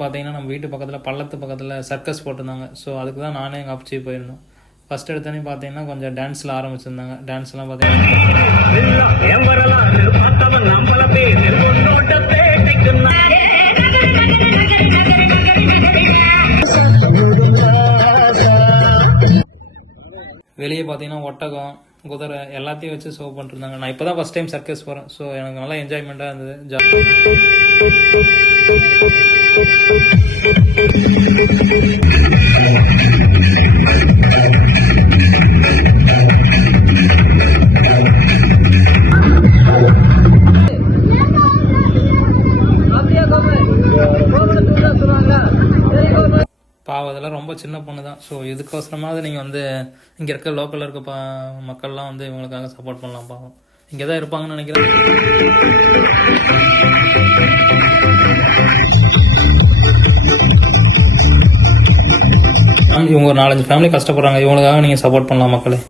பார்த்தீங்கன்னா நம்ம வீட்டு பக்கத்தில் பள்ளத்து பக்கத்தில் சர்க்கஸ் போட்டிருந்தாங்க. ஸோ அதுக்கு தான் நானே எங்கள் அப்பச்சி போயிருந்தோம். ஃபஸ்ட் எடுத்தோன்னே பார்த்தீங்கன்னா கொஞ்சம் டான்ஸில் ஆரம்பிச்சிருந்தாங்க. டான்ஸ்லாம் பார்த்தீங்கன்னா வெளியே பார்த்தீங்கன்னா ஒட்டகம், குதிரை எல்லாத்தையும் வச்சு ஷோ பண்ணிருந்தாங்க. நான் இப்போ தான் ஃபஸ்ட் டைம் சர்க்கஸ் போகிறேன். ஸோ எனக்கு நல்லா என்ஜாய்மெண்ட்டாக இருந்தது. பாவம் இதெல்லாம் ரொம்ப சின்ன பொண்ணு தான். ஸோ இதுக்கோசரமாவது நீங்கள் வந்து இங்கே இருக்க லோக்கலில் இருக்க மக்கள்லாம் வந்து இவங்களுக்காக சப்போர்ட் பண்ணலாம். பாவம் இங்கே தான் இருப்பாங்கன்னு நினைக்கிறேன். இவங்க ஒரு 4-5 ஃபேமிலி கஷ்டப்படுறாங்க. இவங்களுக்காக நீங்கள் சப்போர்ட் பண்ணலாம் மக்களே.